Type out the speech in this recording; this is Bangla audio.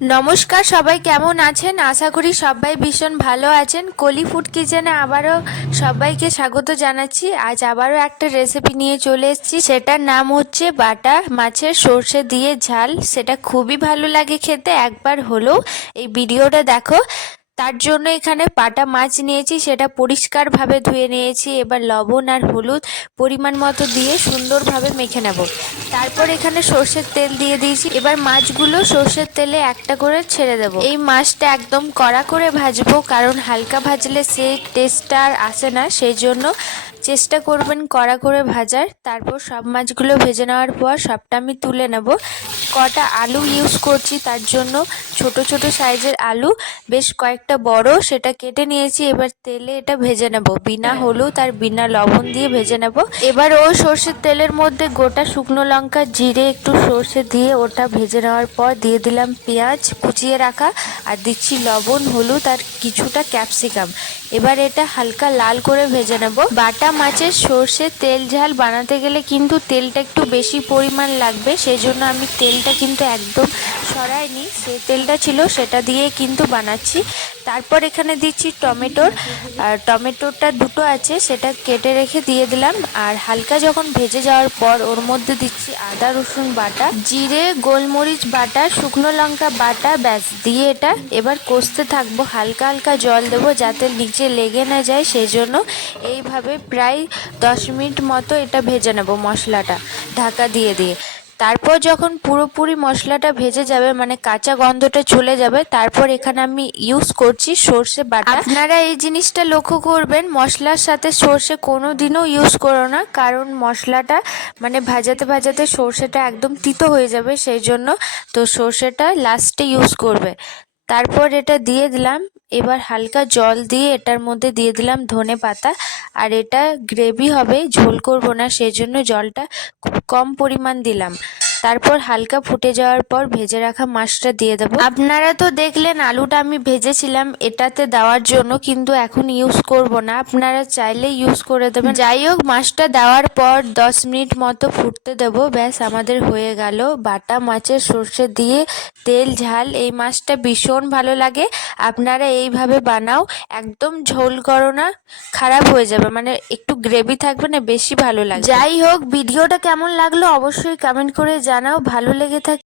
নমস্কার, সবাই কেমন আছেন? আশা করি সবাই ভীষণ ভালো আছেন। কলি ফুড কিচেনে আবারও সবাইকে স্বাগত জানাচ্ছি। আজ আবারও একটা রেসিপি নিয়ে চলে এসেছি, সেটার নাম হচ্ছে বাটা মাছের সর্ষে দিয়ে ঝাল। সেটা খুবই ভালো লাগে খেতে, একবার হলেও এই ভিডিওটা দেখো। তার জন্য এখানে বাটা মাছ নিয়েছি, সেটা পরিষ্কারভাবে ধুয়ে নিয়েছি। এবার লবণ আর হলুদ পরিমাণ মতো দিয়ে সুন্দরভাবে মেখে নেব। তারপর এখানে সর্ষের তেল দিয়ে দিয়েছি। এবার মাছগুলো সর্ষের তেলে একটা করে ছেড়ে দেব। এই মাছটা একদম কড়া করে ভাজবো, কারণ হালকা ভাজলে সেই টেস্টটা আর আসে না, সেই জন্য চেষ্টা করবেন কড়া করে ভাজার। তারপর সব মাছগুলো ভেজে নেওয়ার পর সবটা আমি তুলে নেব। কটা আলু ইউজ করছি, তার জন্য ছোট ছোট সাইজের আলু বেশ কয়েকটা বড়, সেটা কেটে নিয়েছি। এবার তেলে এটা ভেজে নেব, বিনা হলুদ আর বিনা লবণ দিয়ে ভেজে নেব। এবার ওই সর্ষের তেলের মধ্যে গোটা শুকনো লঙ্কা, জিরে, একটু সর্ষে দিয়ে ওটা ভেজে নেওয়ার পর দিয়ে দিলাম পেঁয়াজ কুচিয়ে রাখা, আর দিচ্ছি লবণ, হলুদ আর কিছুটা ক্যাপসিকাম। এবার এটা হালকা লাল করে ভেজে নেব। বাটা মাছের সর্ষে তেল ঝাল বানাতে গেলে কিন্তু তেলটা একটু বেশি পরিমাণ লাগবে, সেই জন্য আমি তেলটা কিন্তু একদম সরাইনি, সে তেলটা ছিল সেটা দিয়ে কিন্তু বানাচ্ছি। তারপর এখানে দিচ্ছি টমেটোর, আর টমেটোটা দুটো আছে, সেটা কেটে রেখে দিয়ে দিলাম। আর হালকা যখন ভেজে যাওয়ার পর ওর মধ্যে দিচ্ছি আদা রসুন বাটা, জিরে গোলমরিচ বাটা, শুকনো লঙ্কা বাটা, ব্যাস দিয়ে এটা এবার কষতে থাকবো। হালকা হালকা জল দেবো যাতে নিচে লেগে না যায়, সেই জন্য এইভাবে প্রায় 10 মিনিট মতো এটা ভেজে নেব মশলাটা ঢাকা দিয়ে দিয়ে। তারপর যখন পুরোপুরি মশলাটা ভেজে যাবে, মানে কাঁচা গন্ধটা চলে যাবে, তারপর এখানে আমি ইউজ করছি সর্ষে বাটা। আপনারা এই জিনিসটা লক্ষ্য করবেন, মশলার সাথে সর্ষে কোনো দিনও ইউজ করো না, কারণ মশলাটা মানে ভাজাতে ভাজাতে সর্ষেটা একদম তিতো হয়ে যাবে, সেই জন্য তো সর্ষেটা লাস্টে ইউজ করবে। তারপর এটা দিয়ে দিলাম। এবার হালকা জল দিয়ে এটার মধ্যে দিয়ে দিলাম ধনে পাতা। আর এটা গ্রেভি হবে, ঝোল করব না, সেজন্য জলটা খুব কম পরিমাণ দিলাম। তারপর হালকা ফুটে যাওয়ার পর ভেজে রাখা মাছটা দিয়ে দেবো। আপনারা তো দেখলেন আলুটা আমি ভেজেছিলাম এটাতে দেওয়ার জন্য, কিন্তু এখন ইউজ করব না, আপনারা চাইলে ইউজ করে দেবেন। যাই হোক, মাছটা দেওয়ার পর 10 মিনিট মতো ফুটতে দেবো, ব্যাস আমাদের হয়ে গেল বাটা মাছের সর্ষে দিয়ে তেল ঝাল। এই মাছটা ভীষণ ভালো লাগে, আপনারা এইভাবে বানাও। একদম ঝোল করো না, খারাপ হয়ে যাবে, মানে একটু গ্রেভি থাকবে না, বেশি ভালো লাগবে। যাই হোক, ভিডিওটা কেমন লাগলো অবশ্যই কমেন্ট করে জানাও। ভালো লেগে থাকে